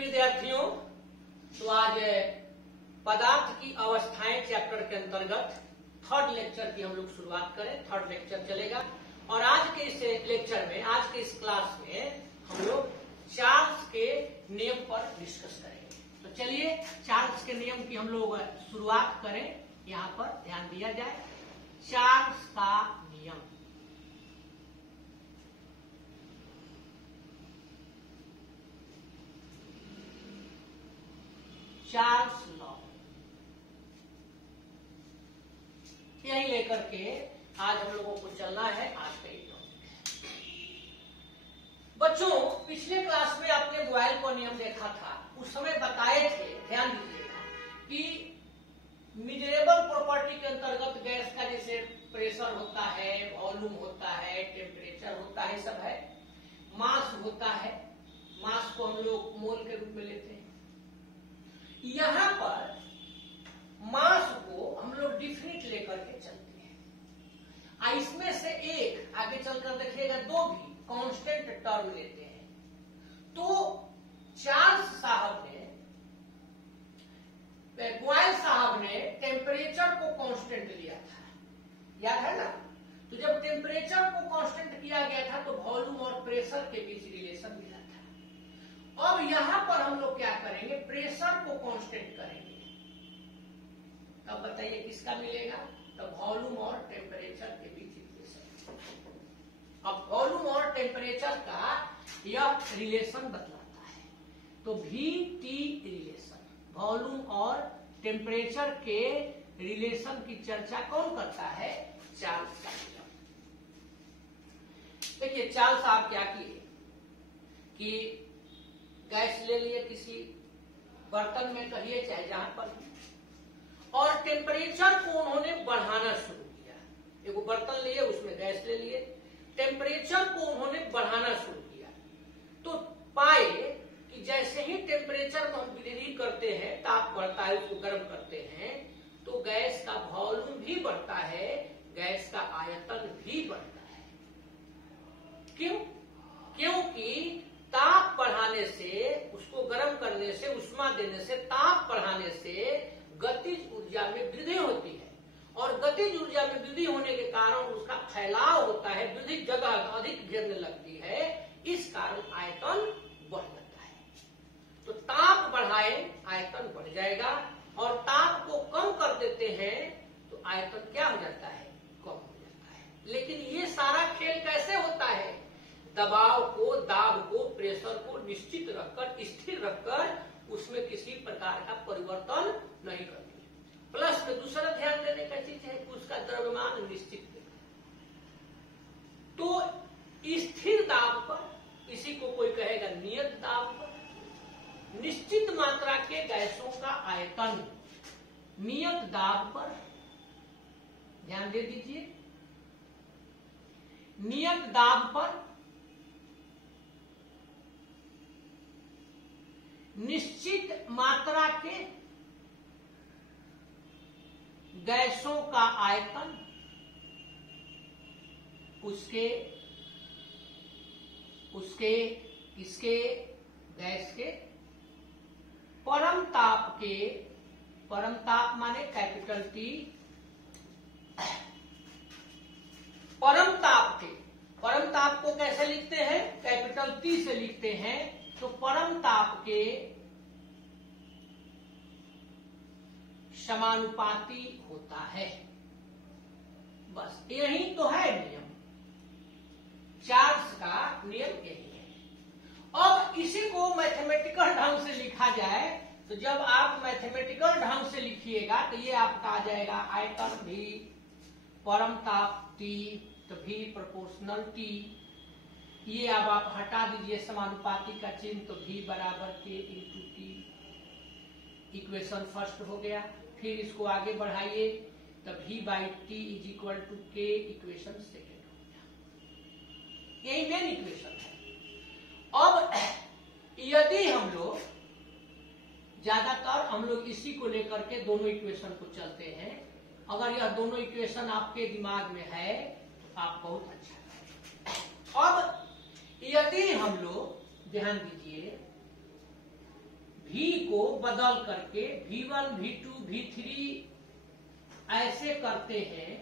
विद्यार्थियों, तो आज पदार्थ की अवस्थाएं चैप्टर के अंतर्गत थर्ड लेक्चर की हम लोग शुरुआत करें। थर्ड लेक्चर चलेगा और आज के इस लेक्चर में, आज के इस क्लास में हम लोग चार्ल्स के नियम पर डिस्कस करेंगे। तो चलिए चार्ल्स के नियम की हम लोग शुरुआत करें। यहाँ पर ध्यान दिया जाए, चार्ल्स का नियम। चार्ल्स लॉ, यही लेकर के आज हम लोगों को चलना है। आज का एक टॉपिक बच्चों, पिछले क्लास में आपने बॉयल का नियम देखा था। उस समय बताए थे, ध्यान दीजिएगा, कि मिजरेबल प्रॉपर्टी के अंतर्गत गैस का जैसे प्रेशर होता है, वॉल्यूम होता है, टेम्परेचर होता है, सब है, मास होता है। मास को हम लोग मोल के रूप में लेते हैं। यहां पर मास को हम लोग डिफिनिट लेकर के चलते हैं। इसमें से एक आगे चलकर देखिएगा, दो भी कांस्टेंट टर्म लेते हैं। तो चार्ल्स साहब ने, बॉयल साहब ने टेम्परेचर को कांस्टेंट लिया था, याद है ना। तो जब टेम्परेचर को कांस्टेंट किया गया था तो वॉल्यूम और प्रेशर के बीच रिलेशन मिला था। अब यहां पर हम लोग क्या करेंगे, प्रेशर को कांस्टेंट करेंगे। तब बताइए किसका मिलेगा, तो वॉल्यूम और टेम्परेचर के बीच रिलेशन। अब वॉल्यूम और टेम्परेचर का यह रिलेशन बतलाता है। तो VT रिलेशन, वॉल्यूम और टेम्परेचर के रिलेशन की चर्चा कौन करता है, चार्ल्स का नियम। देखिए चार्ल्स साहब क्या किए कि गैस ले लिए किसी बर्तन में, कहिए चाहे जहां पर, और टेम्परेचर को उन्होंने बढ़ाना शुरू किया। एक बर्तन लिए, उसमें गैस ले लिए, टेम्परेचर को उन्होंने बढ़ाना शुरू किया। तो पाए कि जैसे ही टेम्परेचर को हम वृद्धि करते हैं, ताप बढ़ता है, उसको गर्म करते हैं, तो गैस का वॉल्यूम भी बढ़ता है, गैस का आयतन भी बढ़ता है। क्यों? क्योंकि ताप बढ़ाने से, उसको गर्म करने से, उष्मा देने से, ताप बढ़ाने से गतिज ऊर्जा में वृद्धि होती है, और गतिज ऊर्जा में वृद्धि होने के कारण उसका फैलाव होता है, वृद्धि जगह अधिक घेरने लगती है, इस कारण आयतन बढ़ जाता है। तो ताप बढ़ाए, आयतन बढ़ जाएगा, और ताप को कम कर देते हैं तो आयतन क्या हो जाता है, कम हो जाता है। लेकिन ये सारा खेल कैसे होता है, दबाव को, दाब को, प्रेशर को निश्चित रखकर, स्थिर रखकर, उसमें किसी प्रकार का परिवर्तन नहीं करती। प्लस में दूसरा ध्यान देने का चीज है कि उसका द्रव्यमान निश्चित है। तो स्थिर दाब पर, इसी को कोई कहेगा नियत दाब पर, निश्चित मात्रा के गैसों का आयतन नियत दाब पर, ध्यान दे दीजिए, नियत दाब पर निश्चित मात्रा के गैसों का आयतन इसके गैस के परम ताप के, परम ताप माने कैपिटल T, परम ताप के, परम ताप को कैसे लिखते हैं, कैपिटल T से लिखते हैं। तो परम ताप के समानुपाती होता है। बस यही तो है नियम, चार्ल्स का नियम यही है। अब इसी को मैथमेटिकल ढंग से लिखा जाए, तो जब आप मैथमेटिकल ढंग से लिखिएगा तो ये आपका आ जाएगा आयतन V, परम ताप T, तो V प्रोपोर्शनल T। ये अब आप हटा दीजिए समानुपाती का चिन्ह, तो V बराबर K into T, equation first हो गया। फिर इसको आगे बढ़ाइए तो V by T is equal to K, equation second हो गया। यही मेन इक्वेशन है। अब यदि हम लोग ज्यादातर हम लोग इसी को लेकर के दोनों इक्वेशन को चलते हैं, अगर यह दोनों इक्वेशन आपके दिमाग में है तो आप बहुत अच्छा। अब यदि हम लोग ध्यान दीजिए, V को बदल करके V1, V2, V3 ऐसे करते हैं,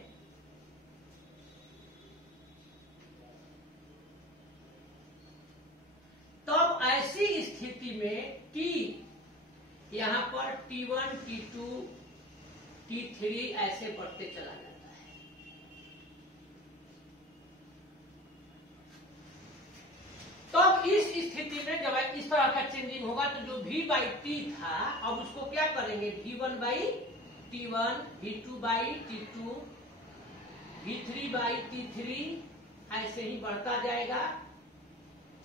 तब ऐसी स्थिति में T यहां पर T1, T2, T3 ऐसे बढ़ते चला जाता है। तब इस स्थिति में जब इस तरह का चेंजिंग होगा तो जो V/T था, अब उसको क्या करेंगे, V1/T1, V2/T2, V3/T3 ऐसे ही बढ़ता जाएगा।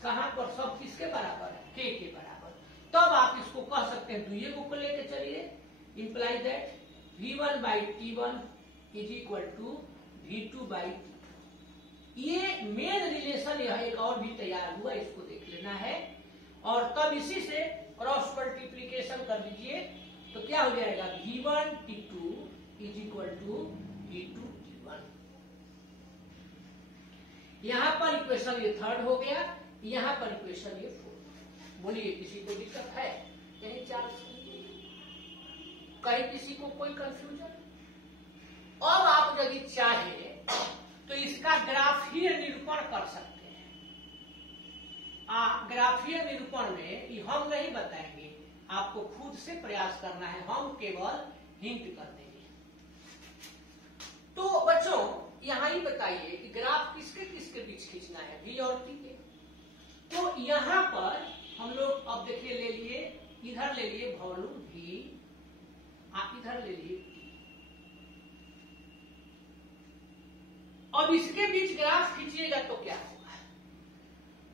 कहां पर, सब किसके बराबर है, K के बराबर। तब आप इसको कह सकते हैं, दुइये को लेके चलिए, imply that V1/T1 is equal to V2/T2। ये मेन रिलेशन यह एक और भी तैयार हुआ, इसको देख लेना है। और तब इसी से क्रॉस मल्टीप्लीकेशन कर लीजिए तो क्या हो जाएगा, V1T2 is equal to V2T1। यहां पर इक्वेशन ये थर्ड हो गया, यहां पर इक्वेशन ये फोर्थ। बोलिए किसी को दिक्कत है, कहीं चार्ज कहीं किसी को कोई कंफ्यूजन? अब आप यदि चाहे तो इसका ग्राफीय निरूपण कर सकते हैं। ग्राफीय निरूपण में ये हम नहीं बताएंगे, आपको खुद से प्रयास करना है, हम केवल हिंट कर देंगे। तो बच्चों यहां ही बताइए कि ग्राफ किसके किसके बीच खींचना है, V और T के। तो यहां पर हम लोग अब देखिए ले लिए, इधर ले लिए वॉल्यूम V, इधर ले लिए T। अब इसके बीच ग्राफ खींचिएगा तो क्या होगा,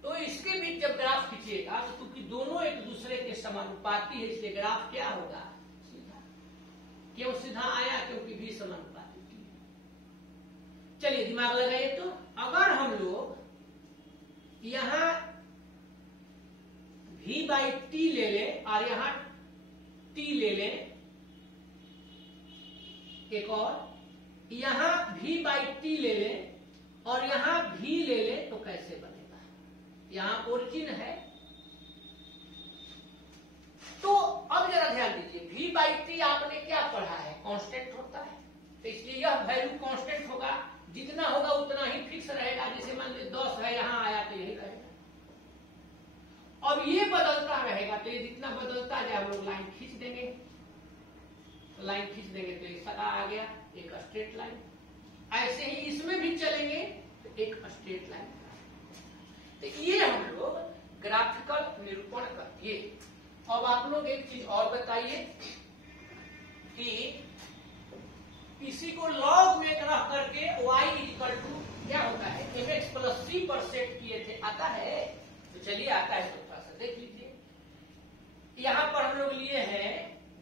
तो इसके बीच जब ग्राफ खींचिएगा तो क्योंकि दोनों एक दूसरे के समानुपाती है, इसलिए ग्राफ क्या होगा, सीधा। क्यों सीधा आया, क्योंकि V समानुपाती T। चलिए दिमाग लगाइए। तो अगर हम लोग यहां V/T ले लें और यहां T ले लें, एक और यहां V/T ले लें और यहां V ले लें, तो कैसे बनेगा, यहां ओरिजिन है। तो अब जरा ध्यान दीजिए, V/T आपने क्या पढ़ा है, कांस्टेंट होता है, तो इसलिए यह वैल्यू कांस्टेंट होगा, जितना होगा उतना ही फिक्स रहेगा। जैसे मान लीजिए 10 है, यहां आया तो यही रहेगा। अब ये बदलता रहेगा, तो ये जितना बदलता जाए हम लोग लाइन खींच देंगे, तो लाइन खींच देंगे तो ये सदा आ गया एक स्ट्रेट लाइन। ऐसे ही इसमें भी चलेंगे तो एक स्ट्रेट लाइन। तो ये हम लोग ग्राफिकल निरूपण कर दिए। अब आप लोग एक चीज और बताइए कि इसी को लॉग में रख करके y इक्वल टू क्या होता है, mx प्लस c पर सेट किए थे, आता है? तो चलिए आता है तो थोड़ा सा देख लीजिए। यहां पर हम लोग लिए हैं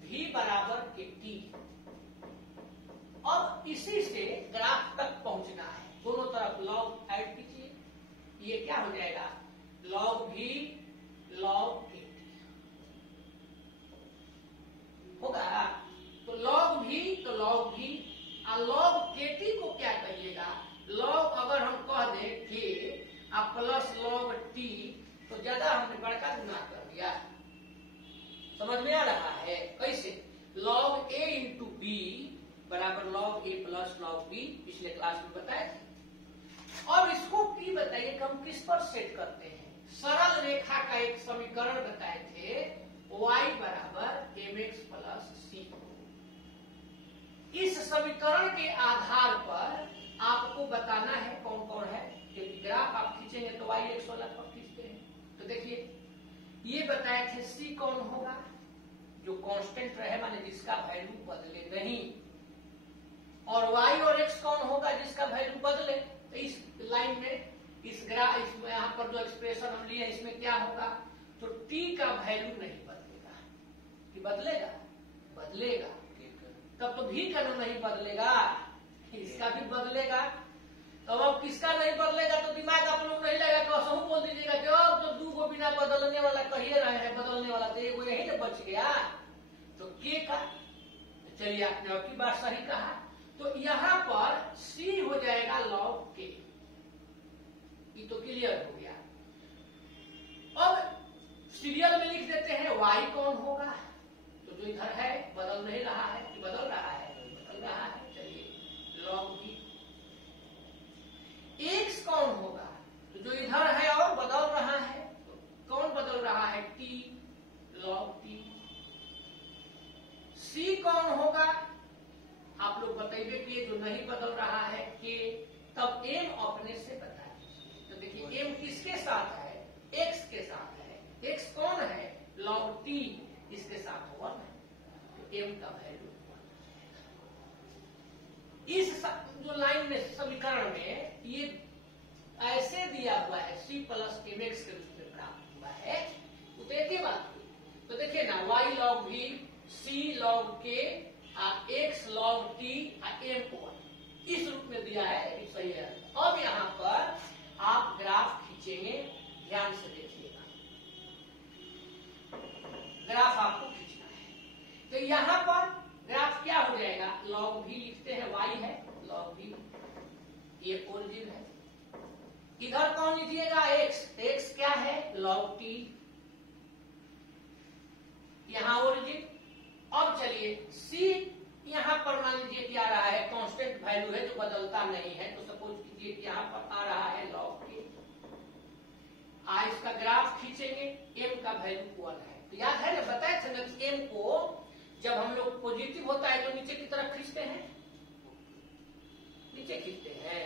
V बराबर KT। अब इसी से ग्राफ तक पहुंचना है, दोनों तरफ लॉग ऐड कीजिए, ये क्या हो जाएगा, log V log KT होगा। तो log V तो log V, और log KT को क्या कहिएगा, log अगर हम कह दें K और प्लस log T, तो ज्यादा हमने बड़का गुना कर दिया। समझ में आ रहा है कैसे, log A इंटू B बराबर log A plus log B, पिछले क्लास में बताए थे। और इसको P बताइए कि हम किस पर सेट करते हैं, सरल रेखा का एक समीकरण बताए थे, y बराबर mx प्लस c। इस समीकरण के आधार पर आपको बताना है कौन कौन है, क्योंकि ग्राफ आप खींचेंगे तो y एक्स वाला पर खींचते हैं। तो देखिए ये बताए थे c कौन होगा, जो कांस्टेंट रहे, माने जिसका वैल्यू बदले नहीं, और y और x कौन होगा, जिसका वैल्यू बदले। तो इस लाइन में इस ग्राफ इसमें यहाँ पर जो एक्सप्रेशन हम लिए इसमें क्या होगा, तो t का वैल्यू नहीं बदलेगा, कि बदलेगा, बदलेगा, तब तो v का नहीं बदलेगा, इसका भी बदलेगा। तो अब किसका नहीं बदलेगा, तो दिमाग आप लोग नहीं लगेगा, तो असहू बोल दीजिएगा कि अब तो दो को बिना बदलने वाला कहिए रहे हैं, बदलने वाला तो एक यही ना बच गया, तो k का। चलिए आपने अब की बात सही कहा। तो यहां पर c हो जाएगा log k, ये तो क्लियर हो गया। अब सीरियल में लिख देते हैं y कौन होगा, तो जो इधर है बदल नहीं रहा है कि बदल रहा है, बदल रहा है। चलिए log v। x कौन होगा, तो जो इधर है और बदल रहा है, तो कौन बदल रहा है, t log t। c कौन होगा, आप लोग बताइए कि जो नहीं बदल रहा है k, तब m अपने से बता दीजिए। तो देखिए m किसके साथ है, x के साथ है, x कौन है, log t, इसके साथ 1 है, तो m का वैल्यू 1। इस जो लाइन में समीकरण में ये ऐसे दिया हुआ है c प्लस mx के रूप में प्राप्त हुआ है, तो देखिए बात, तो देखिए ना y log v, c log k, x log t, m को 1, इस रूप में दिया है, लेकिन सही है। अब यहाँ पर आप ग्राफ खींचेंगे, ध्यान से देखिएगा, ग्राफ आपको खींचना है। तो यहाँ पर ग्राफ क्या हो जाएगा, log v लिखते हैं, y है log v, ये ओरिजिन है। इधर कौन लीजिएगा, x क्या है, log t, यहाँ ओरिजिन। अब चलिए c यहाँ पर मान लीजिए कि आ रहा है, कांस्टेंट वैल्यू है जो बदलता नहीं है, तो सपोज कीजिए कि यहाँ पर आ रहा है log k। इसका ग्राफ खींचेंगे, m का वैल्यू 1 है। तो याद है ना, बताए थे ना कि m को जब हम लोग पॉजिटिव होता है तो नीचे की तरफ खींचते हैं, नीचे खींचते हैं,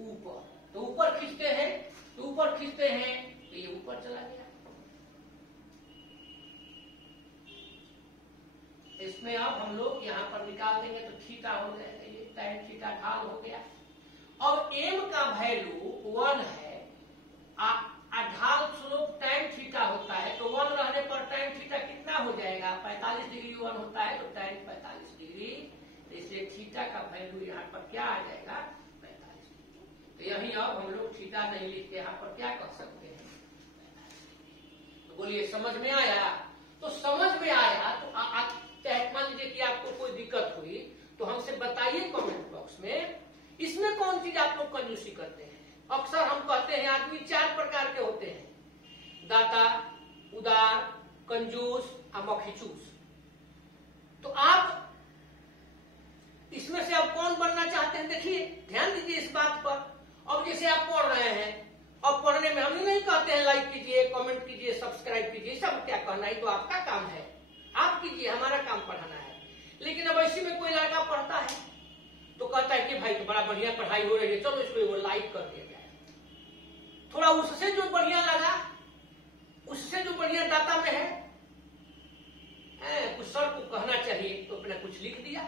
ऊपर, तो ऊपर खींचते हैं, तो ऊपर खींचते हैं, तो ये ऊपर चला गया। इसमें अब हम लोग यहाँ पर निकाल देंगे तो थीटा हो जाएगा, ये tan थीटा ढाल हो गया। अब m का वैल्यू 1 है, ढाल स्लोप tan थीटा होता है, तो 1 रहने पर tan थीटा कितना हो जाएगा, 45 डिग्री 1 होता है, तो tan 45 डिग्री, तो इसलिए थीटा का वैल्यू यहाँ पर क्या आ जाएगा, 45 डिग्री। तो यही अब हम लोग थीटा नहीं लिख के यहाँ पर क्या कर सकते हैं, 45 डिग्री। तो बोलिए समझ में आया, तो समझ में आया तो मान लीजिए कि आपको कोई दिक्कत हुई तो हमसे बताइए कमेंट बॉक्स में, इसमें कौन चीज आप लोग कंजूसी करते हैं। अक्सर हम कहते हैं आदमी 4 प्रकार के होते हैं, दाता, उदार, कंजूस और मखीचूस। तो आप इसमें से अब कौन बनना चाहते हैं, देखिए ध्यान दीजिए इस बात पर। अब जैसे आप पढ़ रहे हैं, अब पढ़ने में हम नहीं कहते हैं लाइक कीजिए, कमेंट कीजिए, सब्सक्राइब कीजिए, सब क्या कहना है, तो आपका काम है, आप कीजिए, हमारा काम पढ़ाना है। लेकिन अब ऐसे में कोई लड़का पढ़ता है तो कहता है कि भाई तो बड़ा बढ़िया पढ़ाई हो रही है, चलो इसको वो लाइक कर दिया जाए। थोड़ा उससे जो बढ़िया लगा, उससे जो बढ़िया दाता में है, कुछ सर को कहना चाहिए तो अपना कुछ लिख दिया।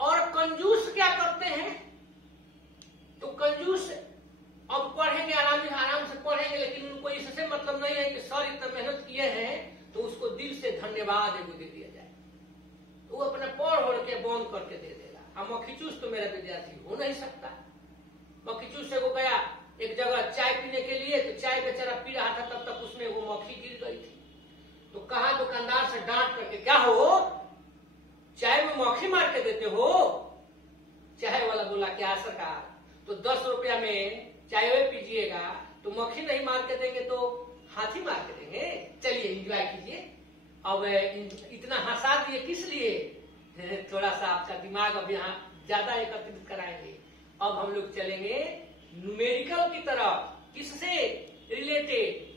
और कंजूस क्या करते हैं, तो कंजूस अब पढ़ेंगे, आराम से पढ़ेंगे, लेकिन उनको इससे मतलब नहीं है कि सर इतना मेहनत किए हैं तो उसको दिल से धन्यवाद एगो दे दिया जाए, तो वो अपने पढ़ के बंद करके दे देगा। अब मखीचूस तो मेरा विद्यार्थी हो नहीं सकता। मखीचूस से वो गया एक जगह चाय पीने के लिए, तो चाय बेचारा पी रहा था, तब तक उसमें वो मक्खी गिर गई थी। तो कहा दुकानदार से डांट करके, क्या हो चाय में मक्खी मार के देते हो। चाय वाला बोला क्या सरकार, तो 10 रुपया में चाय पीजिएगा तो मक्खी नहीं मार के देंगे तो हाथी मार के देंगे। चलिए एंजॉय कीजिए। अब इतना हंसा दिए किस लिए, थोड़ा सा आपका दिमाग अब यहाँ ज्यादा एकत्रित कराएंगे। अब हम लोग चलेंगे न्यूमेरिकल की तरफ, किससे रिलेटेड,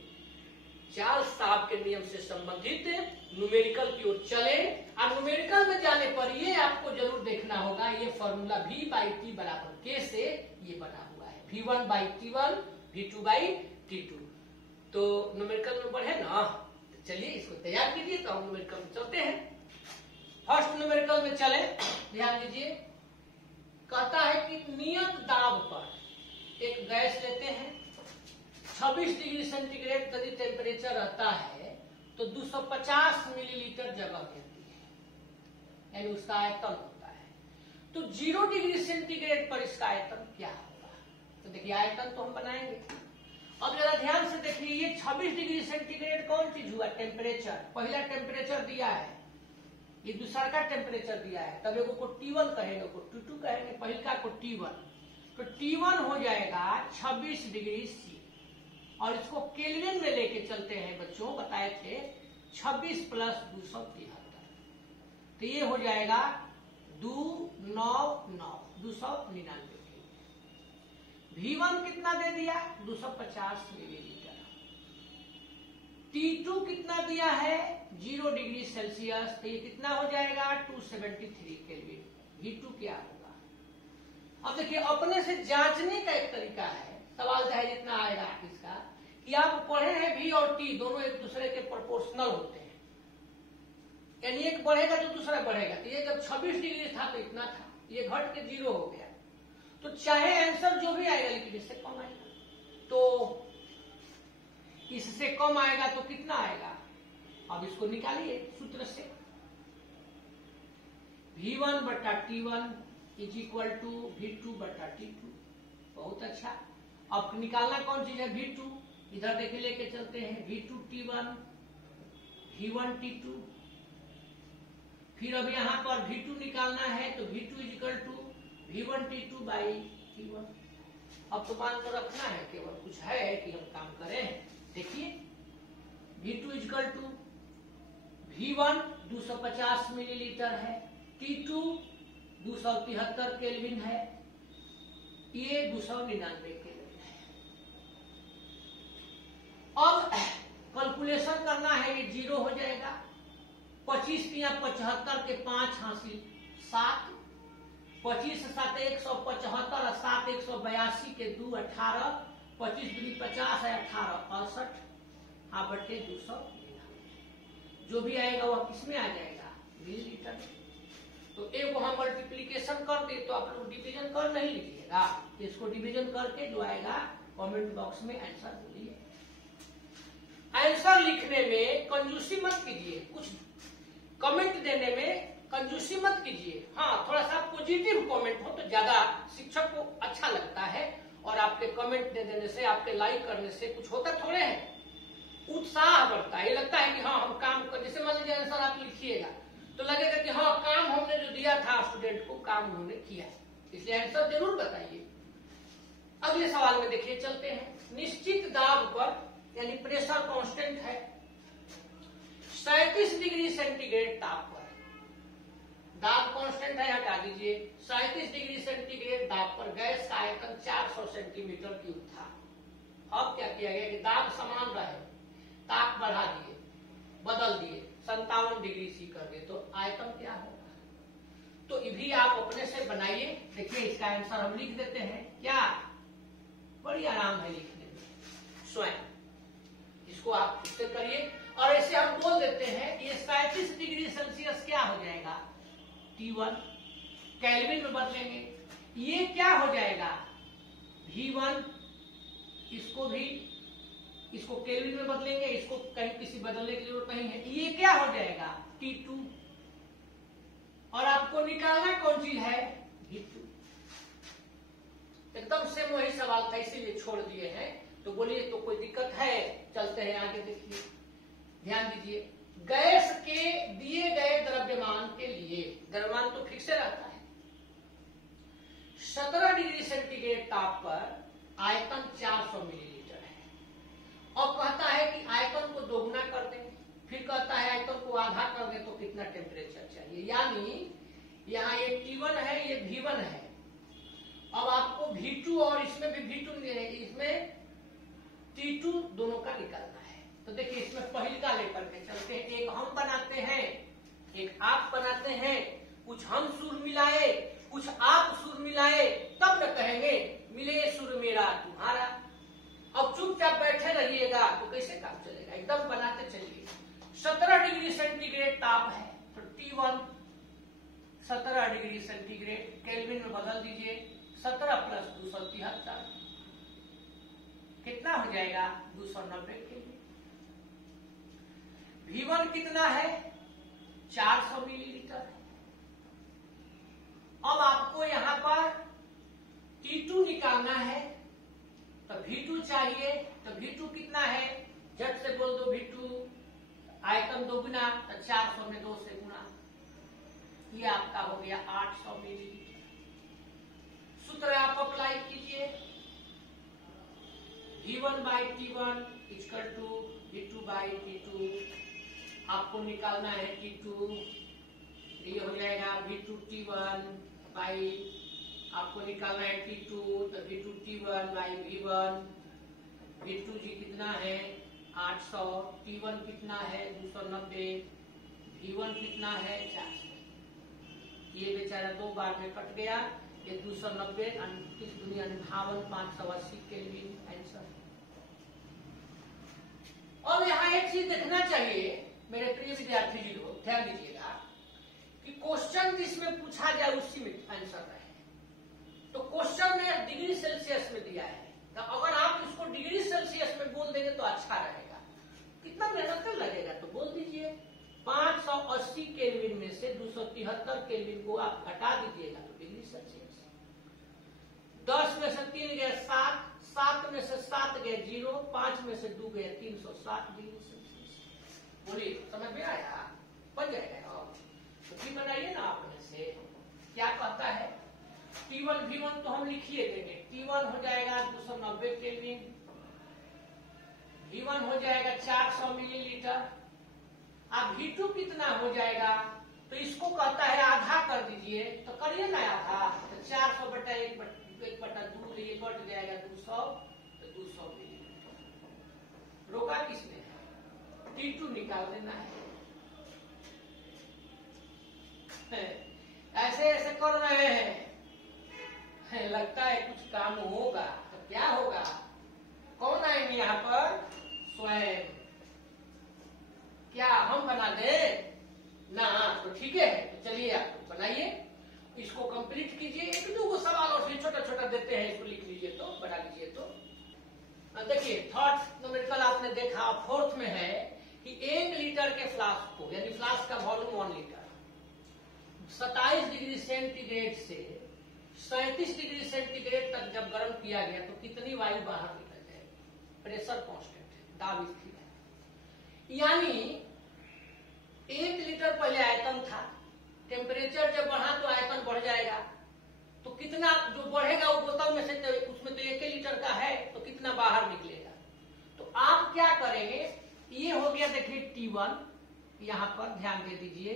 चार्ल्स साहब के नियम से संबंधित न्यूमेरिकल की ओर चले। और न्यूमेरिकल में जाने पर ये आपको जरूर देखना होगा, ये फॉर्मूला v/t बराबर k से ये बना हुआ है, v1/t1 v2/t2। तो न्यूमेरिकल में बढ़े ना, तो चलिए इसको तैयार कीजिए, तो हम न्यूमेरिकल में चलते हैं। फर्स्ट न्यूमेरिकल में चले, ध्यान दीजिए, कहता है कि नियत दाब पर एक गैस लेते हैं, 26 डिग्री सेंटीग्रेड यदि टेम्परेचर रहता है तो 250 मिलीलीटर जगह घेरती है, यानी उसका आयतन होता है। तो 0 डिग्री सेंटीग्रेड पर इसका आयतन क्या होगा, तो देखिए आयतन तो हम बनाएंगे। अब जरा ध्यान से देखिए, ये 26 डिग्री सेंटीग्रेड कौन चीज हुआ, टेम्परेचर, पहला टेम्परेचर दिया है, ये दूसरा का टेम्परेचर दिया है, तब एगो को T1 कहेंगे, को T2 कहेंगे, पहला को T1, तो T1 हो जाएगा 26 डिग्री C। और इसको केल्विन में लेके चलते हैं बच्चों, बताए थे 26 प्लस 273, तो ये हो जाएगा 299 V1 कितना दे दिया 250 मिलीलीटर। T2 कितना दिया है 0 डिग्री सेल्सियस, तो ये कितना हो जाएगा 273 केल्विन। V2 क्या होगा। अब देखिए अपने से जांचने का एक तरीका है, सवाल चाहे जितना आएगा इसका, कि आप पढ़े हैं V और T दोनों एक दूसरे के प्रोपोर्शनल होते हैं, यानी एक बढ़ेगा तो दूसरा बढ़ेगा। तो ये जब 26 डिग्री था तो इतना था, ये घट के 0 हो गया, तो चाहे आंसर जो भी आएगा लेकिन इससे कम आएगा। तो इससे कम आएगा तो कितना आएगा, अब इसको निकालिए सूत्र से। V1 बटा T1 is equal to V2 बटा T2। बहुत अच्छा। अब निकालना कौन चीज है V2, इधर देखिए लेके चलते हैं V2 T1 V1 T2। फिर अब यहां पर V2 निकालना है तो V2 is equal to V1 T2 by T1। अब तो मान को रखना है, केवल कुछ है कि हम काम करें। देखिए V2 is equal to V1 250 millilitre है, T2 273 केल्विन है, ये 299 केल्विन है। अब कैलकुलेशन करना है, ये 0 हो जाएगा। 25 या 75 के 5 हासिल 7, 25 7 175 और 7 182 के 2 18, 25 दूनी 50 है 18 68, हाँ बटे 200। जो भी आएगा वह किसमें आ जाएगा मिलीलीटर। तो एक वहां मल्टीप्लीकेशन कर दे तो आप लोग डिवीजन कर नहीं लीजिएगा, इसको डिवीजन करके जो आएगा कमेंट बॉक्स में आंसर बोलिए। आंसर लिखने में कंजूसी मत कीजिए, कुछ कमेंट देने में कंजूसी मत कीजिए। हाँ थोड़ा सा पॉजिटिव कमेंट हो तो ज्यादा शिक्षक को अच्छा लगता है, और आपके कमेंट दे देने से, आपके लाइक करने से कुछ होता थोड़े है, उत्साह बढ़ता है। ये लगता है कि हाँ हम काम कर, जैसे मान लीजिए आंसर आप लिखिएगा तो लगेगा कि हाँ काम हमने जो दिया था स्टूडेंट को काम उन्होंने किया, इसलिए आंसर जरूर बताइए। अगले सवाल में देखिए चलते हैं। निश्चित दाब पर यानी प्रेशर कांस्टेंट है 37 डिग्री सेंटीग्रेड ताप पर, दाब कांस्टेंट है हटा दीजिए, 37 डिग्री सेंटीग्रेड दाब पर गैस का आयतन 400 सेंटीमीटर क्यूब था। अब क्या किया गया कि दाब समान रहे, ताप बढ़ा दिए, बदल दिए, 57 डिग्री सी कर दिए, तो आयतन क्या होगा। तो ये भी आप अपने से बनाइए। देखिए इसका आंसर हम लिख देते हैं, क्या बड़ी आराम है लिखने में, स्वयं इसको आप खुद से करिए। और ऐसे हम बोल देते हैं ये 37 डिग्री सेल्सियस क्या हो जाएगा T1, केल्विन में बदलेंगे, ये क्या हो जाएगा V1, इसको केल्विन में बदलेंगे, इसको कहीं किसी बदलने की जरूरत नहीं है, ये क्या हो जाएगा T2, और आपको निकालना कौन चीज है V2। एकदम सेम वही सवाल था, इसीलिए छोड़ दिए हैं। तो बोलिए तो कोई दिक्कत है, चलते हैं आगे। देखिए ध्यान दीजिए, गैस के दिए गए द्रव्यमान के लिए, द्रव्यमान तो फिक्स रहता है, 17 डिग्री सेंटीग्रेड ताप पर आयतन 400 मिलीलीटर है। और कहता है कि आयतन को दोगुना कर दें, फिर कहता है आयतन को आधा कर दें तो कितना टेम्परेचर चाहिए। यानी यहाँ ये T1 है, ये V1 है। अब आपको V2 और इसमें भी V2, इसमें T2 दोनों का निकालना है। तो देखिए इसमें पहले का लेकर के चलते हैं, एक हम बनाते हैं एक आप बनाते हैं, कुछ हम सुर मिलाए कुछ आप सुर मिलाए, तब न कहेंगे मिले सुर मेरा तुम्हारा। अब चुपचाप बैठे रहिएगा तो कैसे काम चलेगा, एकदम बनाते चलिए। 17 डिग्री सेंटीग्रेड ताप है तो T1 17 डिग्री सेंटीग्रेड केल्विन में बदल दीजिए, 17 प्लस 273 कितना हो जाएगा 290 केल्विन। V1 कितना है 400 मिलीलीटर है। अब आपको यहां पर T2 निकालना है, तो V2 चाहिए, तो V2 कितना है झट से बोल दो, V2 आयतन दोगुना तो 400 में 2 से गुना, ये आपका हो गया 800 मिलीलीटर। सूत्र आप अप्लाई कीजिए, V1 by T1 equal to V2 by T2। आपको निकालना है T2, ये हो जाएगा V2 T1 by, आपको निकालना है T2 तो V2 T1 by V1। V2 जी कितना है 800, T1 कितना है 290, V1 कितना है 400। ये बेचारा 2 बार में कट गया, ये 290 29 दूनी 58 580 केल्विन आंसर। और यहाँ एक चीज देखना चाहिए मेरे प्रिय विद्यार्थी जी लोग, ध्यान दीजिएगा कि क्वेश्चन जिसमें पूछा जाए उसी में आंसर रहे। तो क्वेश्चन में डिग्री सेल्सियस में दिया है, तो अगर आप इसको डिग्री सेल्सियस में बोल देंगे तो अच्छा रहेगा। कितना मेहनत लगेगा तो बोल दीजिए। 580 केल्विन में से 273 केल्विन को आप घटा दीजिएगा तो डिग्री सेल्सियस। 10 में से 3 गए 7, 7 में से 7 गए 0, 5 में से 2 गए 360 डिग्री सेल्सियस। बोलिए समझ में आया? बन जाएगा। तो फिर बनाइए ना आपने से क्या कहता है। T1 V1 तो हम लिखिए देंगे। T1 हो जाएगा 290 केल्विन, V1 हो जाएगा 400 मिलीलीटर। अब V2 कितना हो जाएगा, तो इसको कहता है आधा कर दीजिए, तो करिए ना आधा। तो 400 बटा 1 बटा 2, ये बढ़ जाएगा 200, तो 200 मिलीलीटर। रोका किसने? T2 निकाल देना है। ऐसे ऐसे कर रहे हैं, लगता है कुछ काम होगा, तो क्या होगा? कौन आएंगे यहाँ पर? स्वयं। क्या हम बना दे ना? तो ठीक है, तो चलिए आप बनाइए, इसको कंप्लीट कीजिए। 1-2 सवाल और फिर छोटा छोटा देते हैं, इसको लिख लीजिए तो बना लीजिए। तो देखिए थर्ड न्यूमेरिकल आपने देखा, फोर्थ में है कि 1 लीटर के फ्लास्क को, यानी फ्लास्क का वॉल्यूम 1 लीटर, 27 डिग्री सेंटीग्रेड से 37 डिग्री सेंटीग्रेड तक जब गर्म किया गया तो कितनी वायु बाहर निकल जाएगी? प्रेशर कांस्टेंट है, दाब स्थिर है। यानी 1 लीटर पहले आयतन था, टेम्परेचर जब बढ़ा तो आयतन बढ़ जाएगा। तो कितना जो बढ़ेगा वो बोतल में से, तो उसमें तो 1 लीटर का है, तो कितना बाहर निकलेगा? तो आप क्या करेंगे, ये हो गया देखिए T1, यहां पर ध्यान दे दीजिए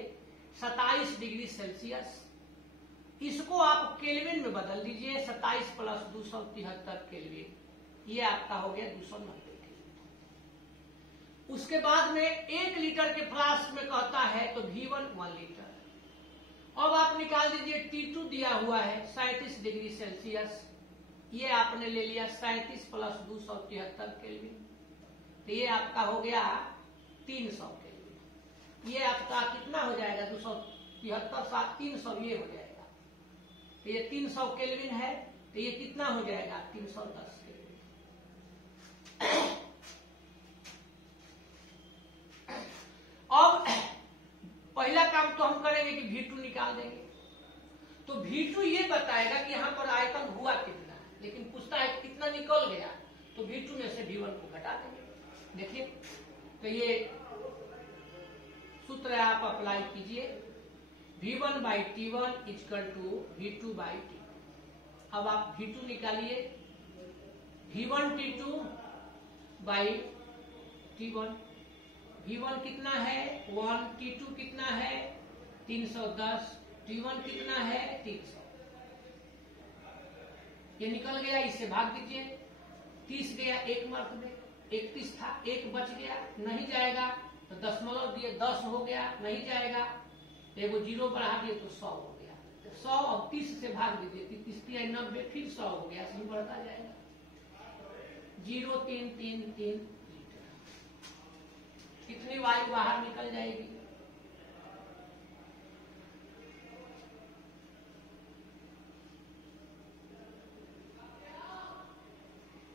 27 डिग्री सेल्सियस। इसको आप केल्विन में बदल दीजिए, 27 प्लस 273 केल्विन, ये आपका हो गया 290 केल्विन। उसके बाद में 1 लीटर के फ्लास्क में कहता है तो V1 1 लीटर। अब आप निकाल दीजिए, T2 दिया हुआ है 37 डिग्री सेल्सियस, ये आपने ले लिया 37 प्लस 273 केल्विन, तो ये आपका हो गया 300 केल्विन। ये आपका कितना हो जाएगा? 273 7 300, ये हो जाएगा। तो ये 300 केल्विन है, तो ये कितना हो जाएगा? 310 केल्विन। अब पहला काम तो हम करेंगे कि V2 निकाल देंगे। तो V2 ये बताएगा कि यहाँ पर आयतन हुआ कितना है, लेकिन पूछता है कितना निकल गया, तो V2 में से V1 को घटा देंगे। देखिए तो ये सूत्र आप अप्लाई कीजिए, V1 by T1 equal to V2 by T2। अब आप V2 निकालिए, V1 T2 by T1। V1 कितना है 1, T2 कितना है 310, T1 कितना है 300। ये निकल गया, इससे भाग दीजिए। 30 गया 1 मार्क में, 31 था, 1 बच गया, नहीं जाएगा तो दशमलव दिए 10 हो गया, नहीं जाएगा तो एगो 0 बढ़ा दिए तो 100 हो गया। तो 100 और 30 से भाग दीजिए, 30 90, फिर 100 हो गया, सही बढ़ता जाएगा। 0.333 कितनी वायु बाहर निकल जाएगी?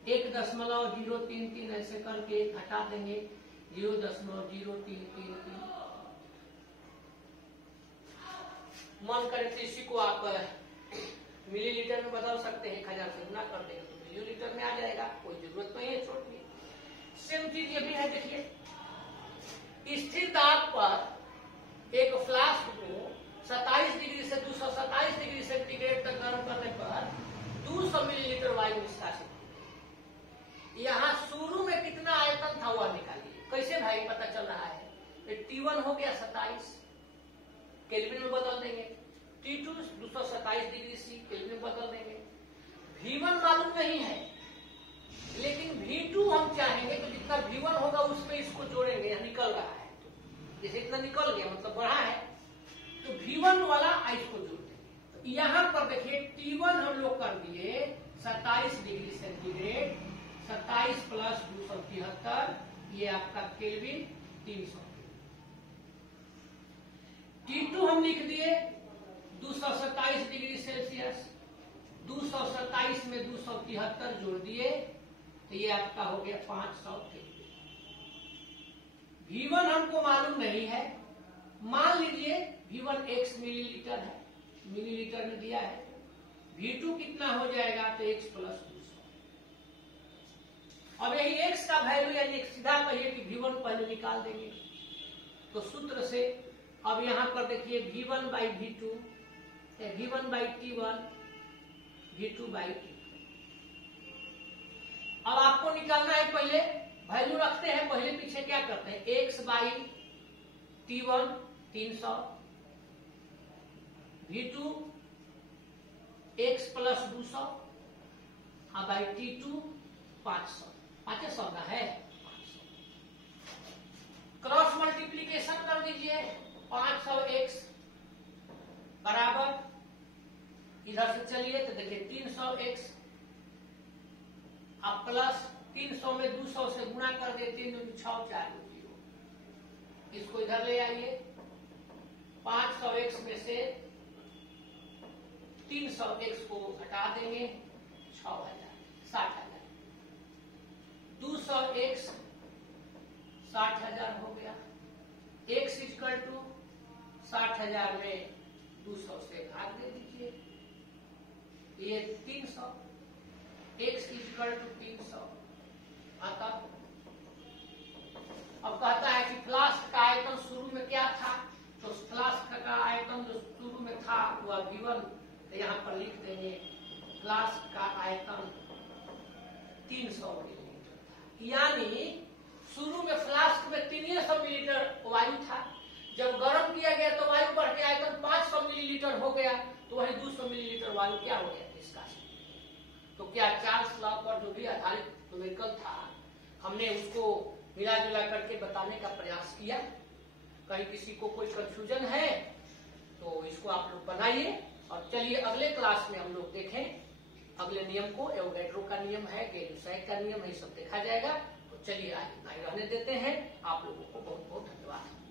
एक 0.033 ऐसे करके हटा देंगे, 0.0333। मन करे तो इसी को आप मिलीलीटर में बदल सकते हैं, 1000 से गुना कर देंगे तो मिलीलीटर में आ जाएगा, कोई जरूरत नहीं है छोड़िए। सेम चीज ये भी है, देखिए स्थिर दाब पर एक फ्लास्क को 27 डिग्री से 227 डिग्री सेंटीग्रेड तक गर्म करने पर 200 मिलीलीटर वायु निष्कासित होती है। यहाँ शुरू में कितना आयतन था वह निकालिए। कैसे भाई पता चल रहा है? T1 हो गया 27, केल्विन में बदल देंगे। T2 227 डिग्री सी, केल्विन में बदल देंगे। V1 मालूम नहीं है, लेकिन V2 हम चाहेंगे तो जितना V1 होगा उसमें इसको जोड़ेंगे। यहाँ निकल रहा है, जैसे इतना निकल गया मतलब बढ़ा है, तो V1 वाला इसको जोड़ देंगे। तो यहाँ पर देखिए T1 हम लोग कर दिए 27 डिग्री सेंटीग्रेड, 27 प्लस 273, ये आपका केल्विन 300। T2 हम लिख दिए 227 डिग्री सेल्सियस, 227 में 273 जोड़ दिए तो ये आपका हो गया 500 केल्विन। V1 हमको मालूम नहीं है, मान लीजिए V1 x मिलीलीटर है, मिलीलीटर में दिया है। V2 कितना हो जाएगा? तो x प्लस 200। अब यही x का वैल्यू यानी सीधा कहिए कि V1 पहले निकाल देंगे तो सूत्र से। अब यहां पर देखिए V1 by V2, V1 by T1, V2 by T2। अब आपको निकालना है, पहले वैल्यू रखते हैं, पहले पीछे क्या करते हैं, x by T1 300, V2 x plus 200 by T2 500, 500 का है 500। क्रॉस मल्टीप्लीकेशन कर दीजिए, 500x बराबर इधर से चलिए तो देखिए 300x, अब प्लस 300 में 200 से गुणा कर देते हैं, 6 4 0। इसको इधर ले आइए, 500x में से 300x को घटा देंगे, 6000, 60,000। 200x 60,000 हो गया। x इक्वल टू 60,000 में 200 से भाग दे दीजिए, ये 300, x इक्वल टू 300 आता। अब कहता है कि फ्लास्क का आयतन शुरू में क्या था, तो फ्लास्क का आयतन जो शुरू में था वह V1, तो यहाँ पर लिख देंगे फ्लास्क का आयतन 300 मिलीलीटर था। यानी शुरू में फ्लास्क में 300 मिलीलीटर वायु था, जब गर्म किया गया तो वायु बढ़ के आयतन 500 मिलीलीटर हो गया, तो वही 200 मिलीलीटर वायु क्या हो गया इसका। तो क्या चार्ल्स लॉ पर जो भी आधारित न्यूमेरिकल था, हमने उसको मिला जुला करके बताने का प्रयास किया। कहीं किसी को कोई कंफ्यूजन है तो इसको आप लोग बनाइए, और चलिए अगले क्लास में हम लोग देखें अगले नियम को। एवोगैड्रो का नियम है, गै-लुसाय का नियम है, ये सब देखा जाएगा। तो चलिए आज इतना ही रहने देते हैं। आप लोगों को बहुत बहुत धन्यवाद।